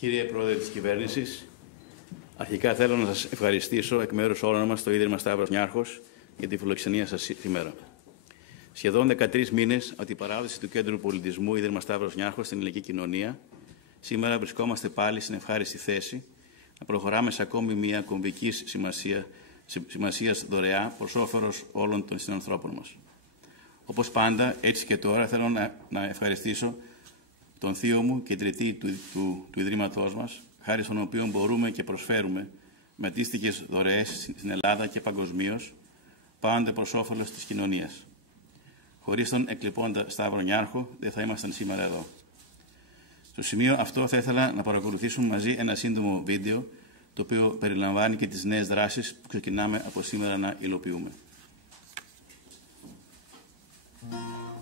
Κύριε Πρόεδρε της Κυβέρνησης, αρχικά θέλω να σας ευχαριστήσω εκ μέρους όλων μας στο Ίδρυμα Σταύρος Νιάρχος για τη φιλοξενία σας σήμερα. Σχεδόν 13 μήνες από την παράδοση του Κέντρου Πολιτισμού Ίδρυμα Σταύρος Νιάρχος στην ελληνική κοινωνία, σήμερα βρισκόμαστε πάλι στην ευχάριστη θέση να προχωράμε σε ακόμη μια κομβικής σημασίας δωρεά προς όφελος όλων των συνανθρώπων μας. Όπως πάντα, έτσι και τώρα, θέλω να ευχαριστήσω τον θείο μου και ιδρυτή του Ιδρύματός μας, χάρη στον οποίο μπορούμε και προσφέρουμε με αντίστοιχες δωρεές στην Ελλάδα και παγκοσμίως, πάντα προς όφελος της κοινωνίας. Χωρίς τον εκλειπώντα Σταύρο Νιάρχο, δεν θα ήμασταν σήμερα εδώ. Στο σημείο αυτό θα ήθελα να παρακολουθήσουμε μαζί ένα σύντομο βίντεο, το οποίο περιλαμβάνει και τις νέες δράσεις που ξεκινάμε από σήμερα να υλοποιούμε.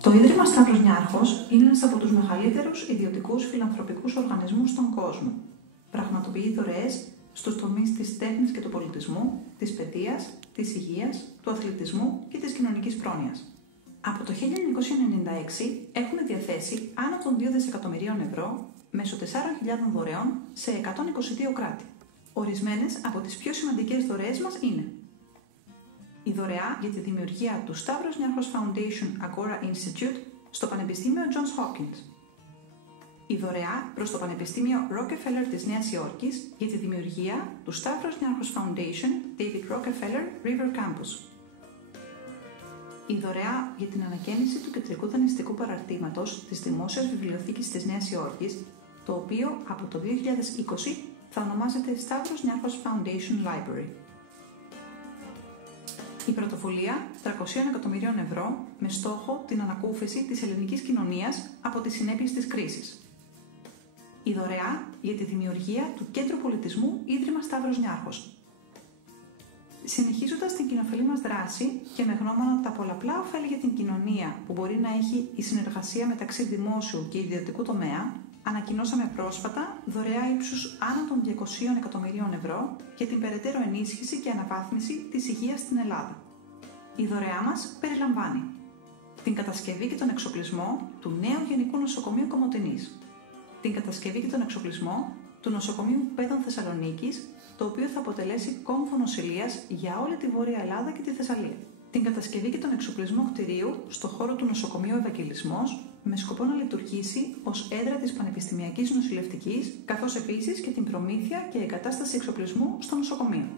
Το Ίδρυμα Σταύρος Νιάρχος είναι ένας από τους μεγαλύτερους ιδιωτικούς φιλανθρωπικούς οργανισμούς στον κόσμο. Πραγματοποιεί δωρεές στους τομείς της τέχνης και του πολιτισμού, της παιδείας, της υγείας, του αθλητισμού και της κοινωνικής πρόνοιας. Από το 1996 έχουμε διαθέσει άνω των 2 δισεκατομμυρίων ευρώ μέσω 4.000 δωρεών σε 122 κράτη. Ορισμένες από τις πιο σημαντικές δωρεές μας είναι η δωρεά για τη δημιουργία του Stavros Niarchos Foundation Agora Institute στο Πανεπιστήμιο Johns Hopkins. Η δωρεά προς το Πανεπιστήμιο Rockefeller της Νέας Υόρκης για τη δημιουργία του Stavros Niarchos Foundation David Rockefeller River Campus. Η δωρεά για την ανακαίνιση του κεντρικού δανειστικού παραρτήματος της Δημόσιας Βιβλιοθήκης της Νέας Υόρκης, το οποίο από το 2020 θα ονομάζεται Stavros Niarchos Foundation Library. Η πρωτοβουλία 300 εκατομμυρίων ευρώ με στόχο την ανακούφιση της ελληνικής κοινωνίας από τις συνέπειες της κρίσης. Η δωρεά για τη δημιουργία του Κέντρου Πολιτισμού Ίδρυμα Σταύρος Νιάρχος. Συνεχίζοντας την κοινοφελή μας δράση και με γνώμονα τα πολλαπλά ωφέλη για την κοινωνία που μπορεί να έχει η συνεργασία μεταξύ δημόσιου και ιδιωτικού τομέα, ανακοινώσαμε πρόσφατα δωρεά ύψους άνω των 200 εκατομμυρίων ευρώ για την περαιτέρω ενίσχυση και αναβάθμιση της υγείας στην Ελλάδα. Η δωρεά μας περιλαμβάνει την κατασκευή και τον εξοπλισμό του νέου Γενικού Νοσοκομείου Κομοτηνής, την κατασκευή και τον εξοπλισμό του Νοσοκομείου Παιδών Θεσσαλονίκης, το οποίο θα αποτελέσει κόμβο νοσηλείας για όλη τη Βόρεια Ελλάδα και τη Θεσσαλία. Την κατασκευή και τον εξοπλισμό κτηρίου στο χώρο του Νοσοκομείου Ευαγγελισμός, με σκοπό να λειτουργήσει ως έδρα της Πανεπιστημιακής Νοσηλευτικής, καθώς επίσης και την προμήθεια και εγκατάσταση εξοπλισμού στο νοσοκομείο.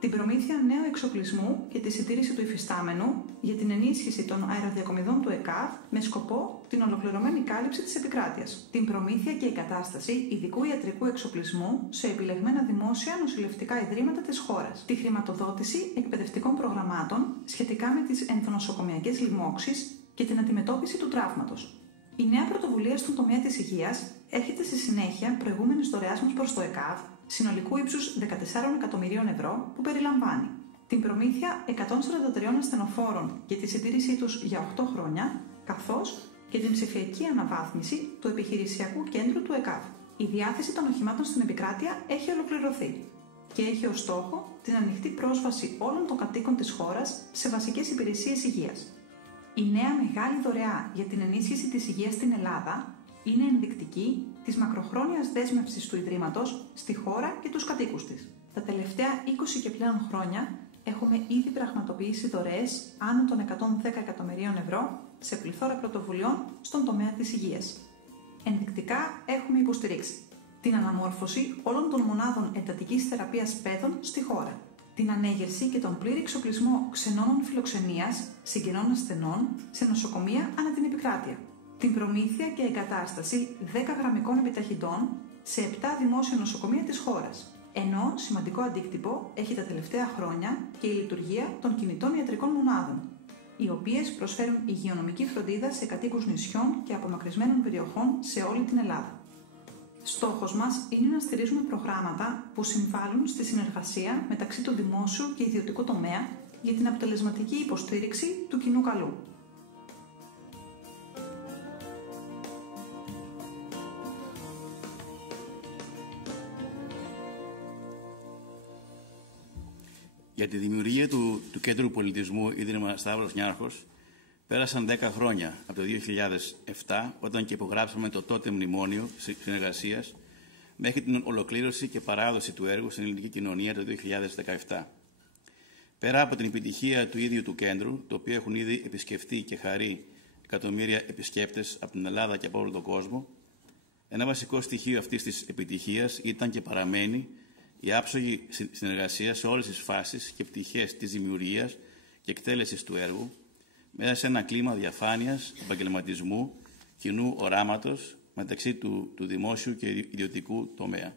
Την προμήθεια νέου εξοπλισμού και τη συντήρηση του υφιστάμενου για την ενίσχυση των αεροδιακομιδών του ΕΚΑΒ με σκοπό την ολοκληρωμένη κάλυψη της επικράτειας. Την προμήθεια και εγκατάσταση ειδικού ιατρικού εξοπλισμού σε επιλεγμένα δημόσια νοσηλευτικά ιδρύματα της χώρας. Τη χρηματοδότηση εκπαιδευτικών προγραμμάτων σχετικά με τις ενδονοσοκομιακές λοιμώξεις και την αντιμετώπιση του τραύματος. Η νέα πρωτοβουλία στον τομέα της υγείας έρχεται στη συνέχεια προηγούμενης δωρεάς μας προς το ΕΚΑΒ, συνολικού ύψους 14 εκατομμυρίων ευρώ, που περιλαμβάνει την προμήθεια 143 ασθενοφόρων για τη συντήρησή τους για 8 χρόνια, καθώς και την ψηφιακή αναβάθμιση του επιχειρησιακού κέντρου του ΕΚΑΒ. Η διάθεση των οχημάτων στην επικράτεια έχει ολοκληρωθεί και έχει ως στόχο την ανοιχτή πρόσβαση όλων των κατοίκων της χώρας σε βασικές υπηρεσίες υγείας. Η νέα μεγάλη δωρεά για την ενίσχυση της υγείας στην Ελλάδα είναι ενδεικτική της μακροχρόνιας δέσμευσης του Ιδρύματος στη χώρα και τους κατοίκους της. Τα τελευταία 20 και πλέον χρόνια έχουμε ήδη πραγματοποιήσει δωρεές άνω των 110 εκατομμυρίων ευρώ σε πληθώρα πρωτοβουλειών στον τομέα της υγείας. Ενδεικτικά έχουμε υποστηρίξει την αναμόρφωση όλων των μονάδων εντατικής θεραπείας παιδών στη χώρα, την ανέγερση και τον πλήρη εξοπλισμό ξενώνων φιλοξενίας συγγενών ασθενών σε νοσοκομεία ανά την επικράτεια, την προμήθεια και εγκατάσταση 10 γραμμικών επιταχυντών σε 7 δημόσια νοσοκομεία της χώρας. Ενώ σημαντικό αντίκτυπο έχει τα τελευταία χρόνια και η λειτουργία των κινητών ιατρικών μονάδων, οι οποίες προσφέρουν υγειονομική φροντίδα σε κατοίκους νησιών και απομακρυσμένων περιοχών σε όλη την Ελλάδα. Στόχος μας είναι να στηρίζουμε προγράμματα που συμβάλλουν στη συνεργασία μεταξύ του δημόσιου και ιδιωτικού τομέα για την αποτελεσματική υποστήριξη του κοινού καλού. Για τη δημιουργία του Κέντρου Πολιτισμού Ίδρυμα Σταύρος Νιάρχος πέρασαν 10 χρόνια από το 2007, όταν και υπογράψαμε το τότε μνημόνιο συνεργασίας μέχρι την ολοκλήρωση και παράδοση του έργου στην ελληνική κοινωνία το 2017. Πέρα από την επιτυχία του ίδιου του κέντρου, το οποίο έχουν ήδη επισκεφτεί και χαρεί εκατομμύρια επισκέπτες από την Ελλάδα και από όλο τον κόσμο, ένα βασικό στοιχείο αυτής της επιτυχίας ήταν και παραμένει η άψογη συνεργασία σε όλες τις φάσεις και πτυχές της δημιουργίας και εκτέλεσης του έργου, μέσα σε ένα κλίμα διαφάνειας, επαγγελματισμού, κοινού οράματος μεταξύ του δημόσιου και ιδιωτικού τομέα,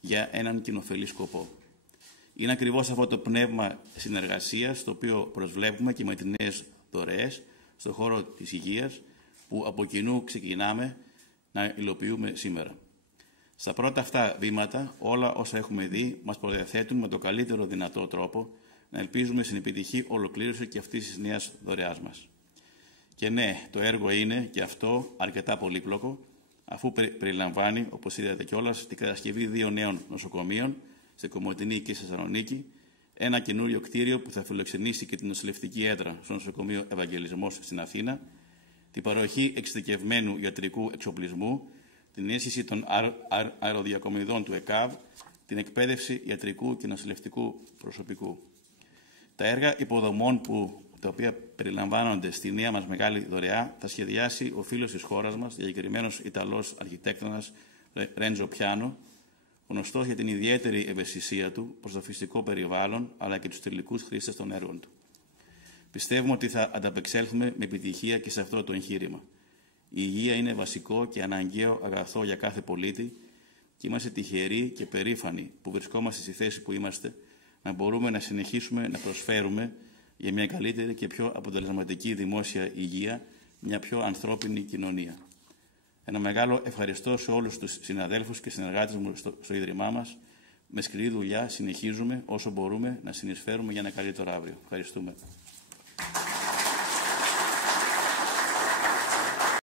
για έναν κοινοφελή σκοπό. Είναι ακριβώς αυτό το πνεύμα συνεργασίας το οποίο προσβλέπουμε και με τις νέες δωρεές στον χώρο της υγείας που από κοινού ξεκινάμε να υλοποιούμε σήμερα. Στα πρώτα αυτά βήματα, όλα όσα έχουμε δει μας προδιαθέτουν με το καλύτερο δυνατό τρόπο να ελπίζουμε στην επιτυχή ολοκλήρωση και αυτής της νέας δωρεάς μας. Και ναι, το έργο είναι και αυτό αρκετά πολύπλοκο, αφού περιλαμβάνει, όπως είδατε κιόλας, την κατασκευή 2 νέων νοσοκομείων, σε Κομοτηνή και στη Θεσσαλονίκη, ένα καινούριο κτίριο που θα φιλοξενήσει και την νοσηλευτική έδρα στο νοσοκομείο Ευαγγελισμός στην Αθήνα, την παροχή εξειδικευμένου ιατρικού εξοπλισμού, την ενίσχυση των αεροδιακομιδών του ΕΚΑΒ, την εκπαίδευση ιατρικού και νοσηλευτικού προσωπικού. Τα έργα υποδομών τα οποία περιλαμβάνονται στη νέα μας μεγάλη δωρεά θα σχεδιάσει ο φίλος της χώρας μας, διακεκριμένος Ιταλός αρχιτέκτονας Ρέντζο Πιάνο, γνωστός για την ιδιαίτερη ευαισθησία του προς το φυσικό περιβάλλον αλλά και τους τελικούς χρήστες των έργων του. Πιστεύουμε ότι θα ανταπεξέλθουμε με επιτυχία και σε αυτό το εγχείρημα. Η υγεία είναι βασικό και αναγκαίο αγαθό για κάθε πολίτη και είμαστε τυχεροί και περήφανοι που βρισκόμαστε στη θέση που είμαστε να μπορούμε να συνεχίσουμε να προσφέρουμε για μια καλύτερη και πιο αποτελεσματική δημόσια υγεία, μια πιο ανθρώπινη κοινωνία. Ένα μεγάλο ευχαριστώ σε όλους τους συναδέλφους και συνεργάτες μου στο Ίδρυμά μας. Με σκληρή δουλειά συνεχίζουμε όσο μπορούμε να συνεισφέρουμε για ένα καλύτερο αύριο. Ευχαριστούμε.